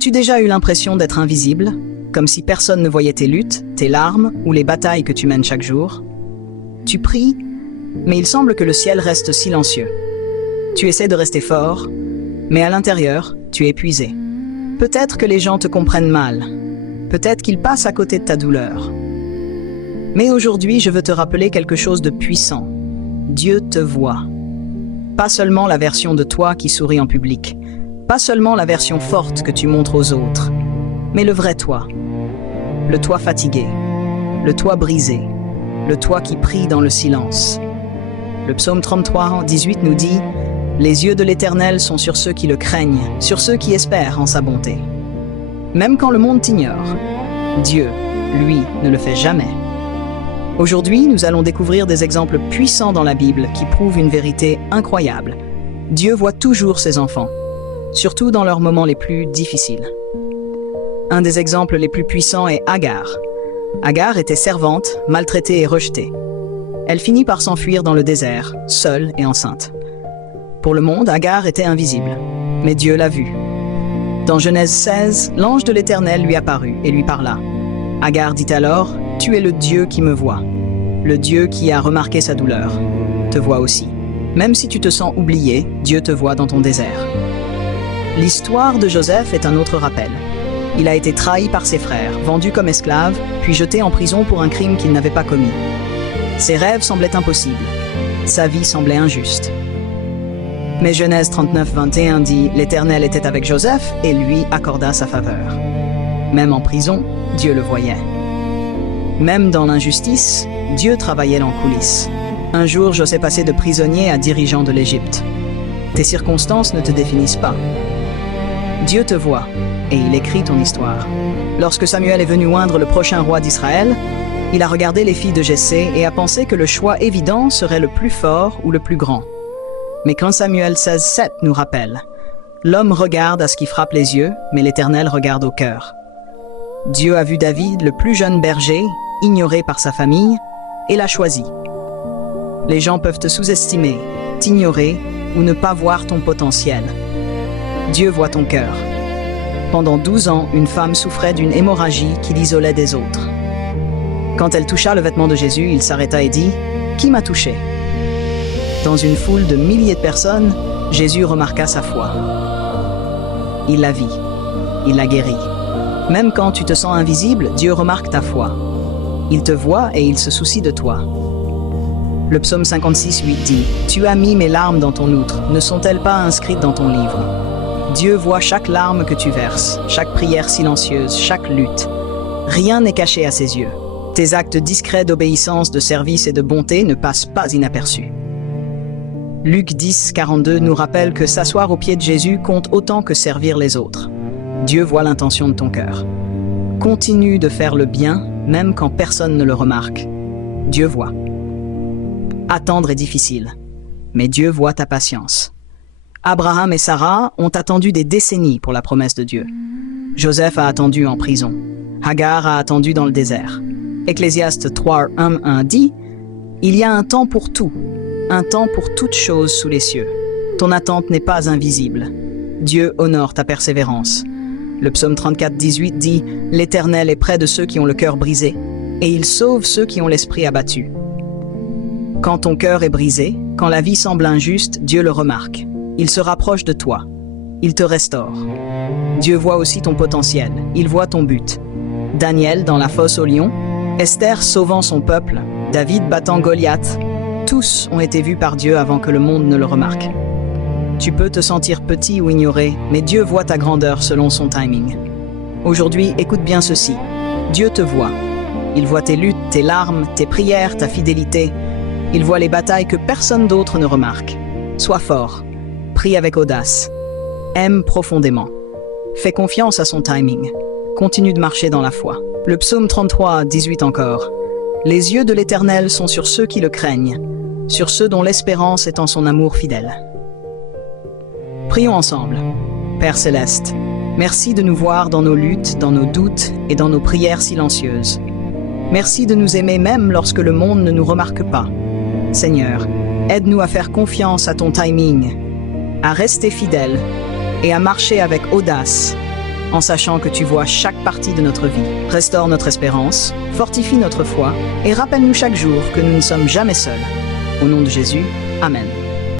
As-tu déjà eu l'impression d'être invisible, comme si personne ne voyait tes luttes, tes larmes ou les batailles que tu mènes chaque jour? Tu pries, mais il semble que le ciel reste silencieux. Tu essaies de rester fort, mais à l'intérieur, tu es épuisé. Peut-être que les gens te comprennent mal. Peut-être qu'ils passent à côté de ta douleur. Mais aujourd'hui, je veux te rappeler quelque chose de puissant. Dieu te voit. Pas seulement la version de toi qui sourit en public, pas seulement la version forte que tu montres aux autres, mais le vrai toi. Le toi fatigué, le toi brisé, le toi qui prie dans le silence. Le psaume 33, 18 nous dit « Les yeux de l'Éternel sont sur ceux qui le craignent, sur ceux qui espèrent en sa bonté. » Même quand le monde t'ignore, Dieu, lui, ne le fait jamais. Aujourd'hui, nous allons découvrir des exemples puissants dans la Bible qui prouvent une vérité incroyable. Dieu voit toujours ses enfants, surtout dans leurs moments les plus difficiles. Un des exemples les plus puissants est Agar. Agar était servante, maltraitée et rejetée. Elle finit par s'enfuir dans le désert, seule et enceinte. Pour le monde, Agar était invisible, mais Dieu l'a vue. Dans Genèse 16, l'ange de l'Éternel lui apparut et lui parla. Agar dit alors, « Tu es le Dieu qui me voit. Le Dieu qui a remarqué sa douleur te voit aussi. Même si tu te sens oublié, Dieu te voit dans ton désert. » L'histoire de Joseph est un autre rappel. Il a été trahi par ses frères, vendu comme esclave, puis jeté en prison pour un crime qu'il n'avait pas commis. Ses rêves semblaient impossibles. Sa vie semblait injuste. Mais Genèse 39, 21 dit « L'Éternel était avec Joseph et lui accorda sa faveur. » Même en prison, Dieu le voyait. Même dans l'injustice, Dieu travaillait en coulisses. Un jour, Joseph passait de prisonnier à dirigeant de l'Égypte. Tes circonstances ne te définissent pas. Dieu te voit et il écrit ton histoire. Lorsque Samuel est venu oindre le prochain roi d'Israël, il a regardé les filles de Jessé et a pensé que le choix évident serait le plus fort ou le plus grand. Mais quand Samuel 16, 7 nous rappelle, « L'homme regarde à ce qui frappe les yeux, mais l'Éternel regarde au cœur. » Dieu a vu David, le plus jeune berger, ignoré par sa famille, et l'a choisi. Les gens peuvent te sous-estimer, t'ignorer ou ne pas voir ton potentiel. Dieu voit ton cœur. Pendant 12 ans, une femme souffrait d'une hémorragie qui l'isolait des autres. Quand elle toucha le vêtement de Jésus, il s'arrêta et dit « Qui m'a touché ?» Dans une foule de milliers de personnes, Jésus remarqua sa foi. Il la vit. Il la guérit. Même quand tu te sens invisible, Dieu remarque ta foi. Il te voit et il se soucie de toi. Le psaume 56, 8 dit « Tu as mis mes larmes dans ton outre, ne sont-elles pas inscrites dans ton livre ?» Dieu voit chaque larme que tu verses, chaque prière silencieuse, chaque lutte. Rien n'est caché à ses yeux. Tes actes discrets d'obéissance, de service et de bonté ne passent pas inaperçus. Luc 10, 42 nous rappelle que s'asseoir aux pieds de Jésus compte autant que servir les autres. Dieu voit l'intention de ton cœur. Continue de faire le bien, même quand personne ne le remarque. Dieu voit. Attendre est difficile, mais Dieu voit ta patience. Abraham et Sarah ont attendu des décennies pour la promesse de Dieu. Joseph a attendu en prison. Agar a attendu dans le désert. Ecclésiaste 3, 1 dit « Il y a un temps pour tout, un temps pour toutes choses sous les cieux. Ton attente n'est pas invisible. Dieu honore ta persévérance. » Le psaume 34, 18 dit « L'Éternel est près de ceux qui ont le cœur brisé, et il sauve ceux qui ont l'esprit abattu. » Quand ton cœur est brisé, quand la vie semble injuste, Dieu le remarque. Il se rapproche de toi. Il te restaure. Dieu voit aussi ton potentiel. Il voit ton but. Daniel dans la fosse aux lions, Esther sauvant son peuple, David battant Goliath, tous ont été vus par Dieu avant que le monde ne le remarque. Tu peux te sentir petit ou ignoré, mais Dieu voit ta grandeur selon son timing. Aujourd'hui, écoute bien ceci. Dieu te voit. Il voit tes luttes, tes larmes, tes prières, ta fidélité. Il voit les batailles que personne d'autre ne remarque. Sois fort. Prie avec audace. Aime profondément. Fais confiance à son timing. Continue de marcher dans la foi. Le psaume 33, 18 encore. Les yeux de l'Éternel sont sur ceux qui le craignent, sur ceux dont l'espérance est en son amour fidèle. Prions ensemble. Père Céleste, merci de nous voir dans nos luttes, dans nos doutes et dans nos prières silencieuses. Merci de nous aimer même lorsque le monde ne nous remarque pas. Seigneur, aide-nous à faire confiance à ton timing, à rester fidèles et à marcher avec audace. en sachant que tu vois chaque partie de notre vie. Restaure notre espérance, fortifie notre foi et rappelle-nous chaque jour que nous ne sommes jamais seuls. Au nom de Jésus, Amen.